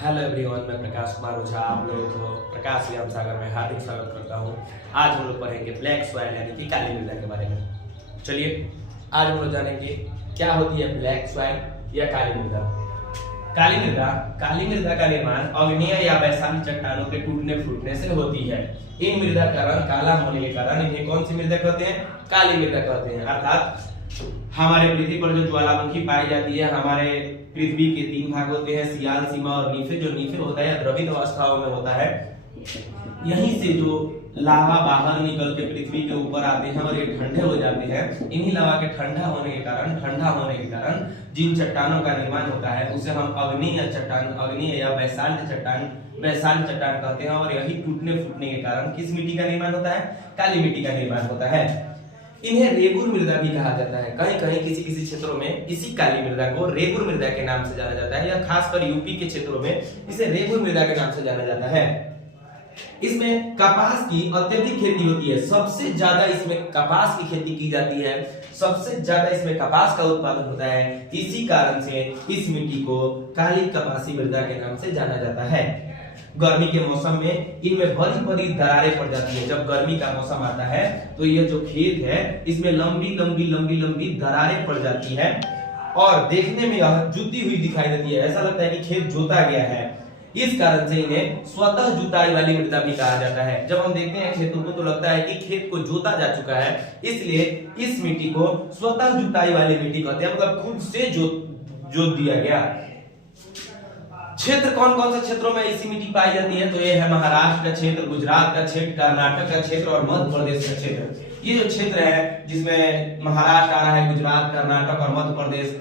Hello everyone, मैं प्रकाश कुमार ओझा आप लोगों को प्रकाश व्यायाम सागर में हार्दिक स्वागत करता हूं। आज हम लोग पढ़ेंगे ब्लैक सॉइल यानी कि काली मृदा के बारे में। चलिए आज हम लोग जानेंगे क्या होती है ब्लैक सॉइल या काली मृदा। काली मृदा का निर्माण अग्नेय या वैशाली चट्टानों के टूटने फूटने से होती है। इन मृदा का रंग काला होने के कारण इन्हें कौन सी मृदा कहते हैं? काली मृदा कहते हैं। अर्थात हमारे पृथ्वी पर जो ज्वालामुखी पाई जाती है, हमारे पृथ्वी के 3 भाग होते हैं, सियाल, सीमा और नीफे। जो नीफे होता है द्रवित अवस्थाओं में होता है। यहीं से जो लावा बाहर निकल के पृथ्वी के ऊपर आते हैं और ये ठंडे हो जाते हैं। इन्हीं लावा के ठंडा होने के कारण जिन चट्टानों का निर्माण होता है उसे हम अग्नेय या वैशाली चट्टान कहते हैं। और यही टूटने फूटने के कारण किस मिट्टी का निर्माण होता है? काली मिट्टी का निर्माण होता है। इन्हें रेगुर मृदा भी कहा जाता है। कहीं कहीं किसी किसी क्षेत्रों में इसी काली मृदा को रेगुर मृदा के नाम से जाना जाता है, या खासकर यूपी के क्षेत्रों में इसे रेगुर मृदा के नाम से जाना जाता है। इसमें कपास की अत्यधिक खेती होती है। सबसे ज्यादा इसमें कपास की खेती की जाती है। सबसे ज्यादा इसमें कपास का उत्पादन होता है। इसी कारण से इस मिट्टी को काली कपासी मृदा के नाम से जाना जाता है। गर्मी के मौसम में इनमें बड़ी बड़ी दरारें पड़ जाती है। जब गर्मी का मौसम आता है तो यह जो खेत है इसमें लंबी दरारें पड़ जाती है और देखने में यह जुती हुई दिखाई देती है। ऐसा लगता है कि खेत जोता गया है। इस कारण से इन्हें स्वतः जुताई वाली मृदा भी कहा जाता है। जब हम देखते हैं खेतों को तो लगता है कि खेत को जोता जा चुका है, इसलिए इस मिट्टी को स्वतः जुताई वाली मिट्टी कहते हैं। मतलब खुद से जोत दिया गया। क्षेत्र कौन कौन से क्षेत्रों में इसी मिट्टी पाई जाती है? तो ये है महाराष्ट्र का क्षेत्र, गुजरात का क्षेत्र, कर्नाटक का क्षेत्र और मध्य प्रदेश का क्षेत्र। ये जो क्षेत्र है जिसमें महाराष्ट्र आ रहा है, गुजरात, कर्नाटक और मध्य प्रदेश,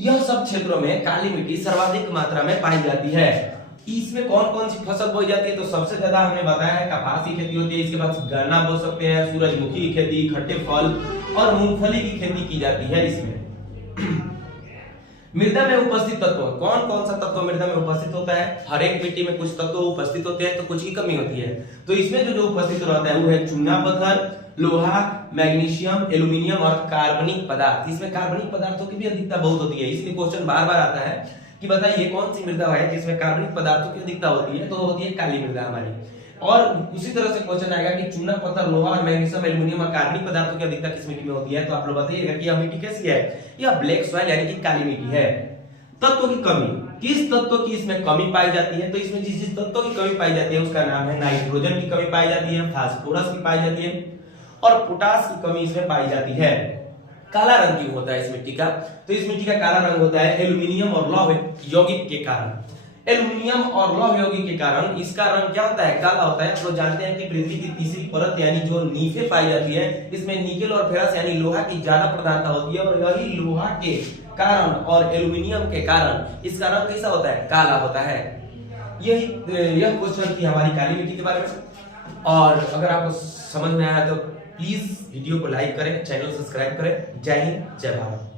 यह सब क्षेत्रों में काली मिट्टी सर्वाधिक मात्रा में पाई जाती है। इसमें कौन कौन सी फसल बोई जाती है? तो सबसे ज्यादा हमने बताया है कपास की खेती होती है। इसके बाद गन्ना बो सकते हैं, सूरजमुखी की खेती, खट्टे फल और मूंगफली की खेती की जाती है। इसमें मृदा में उपस्थित तत्व कौन कौन सा तत्व मृदा में उपस्थित होता है? हर एक मिट्टी में कुछ तत्व उपस्थित होते हैं तो कुछ की कमी होती है। तो इसमें जो उपस्थित रहता है वो है चूना पत्थर, लोहा, मैग्नीशियम, एल्यूमिनियम और कार्बनिक पदार्थ। इसमें कार्बनिक पदार्थों की भी अधिकता बहुत होती है। इसलिए क्वेश्चन बार बार आता है कि बताइए कौन सी मृदा है जिसमें कार्बनिक पदार्थों की अधिकता होती है? तो होती है काली मृदा हमारी। और उसी तरह से क्वेश्चन आएगा कि चूना पत्थर, लोहा और मैग्नीशियम, एल्यूमिनियम और कार्बनिक पदार्थों की अधिकता किस मिट्टी में होती है? तो आप लोग बताइएगा कि यह मिट्टी कैसी है? यह ब्लैक सॉइल यानी कि काली मिट्टी है। तत्व की कमी, किस तत्व की इसमें कमी पाई जाती है? तो इसमें जिस तत्व की कमी पाई जाती है उसका नाम है नाइट्रोजन की कमी पाई जाती है, फास्फोरस की पाई जाती है और पोटास की कमी इसमें पाई जाती है। काला रंग क्यों होता है इस मिट्टी का? तो इस मिट्टी का काला रंग होता है एल्यूमिनियम और लौह यौगिक के कारण। एल्यूमिनियम और लौह यौगिक के कारण इसका रंग क्या होता है? काला होता है। तो जानते हैं कि पृथ्वी की तीसरी परत यानी जो नीफे पाई जाती है इसमें निकेल और फेरस यानी लोहा की ज्यादा प्रधानता होती है। और यही लोहा के कारण और एल्यूमिनियम के कारण इसका रंग कैसा होता है? काला होता है। यह क्वेश्चन थी हमारी काली मिट्टी के बारे में। और अगर आपको समझ में आया तो प्लीज वीडियो को लाइक करें, चैनल सब्सक्राइब करें। जय हिंद, जय भारत।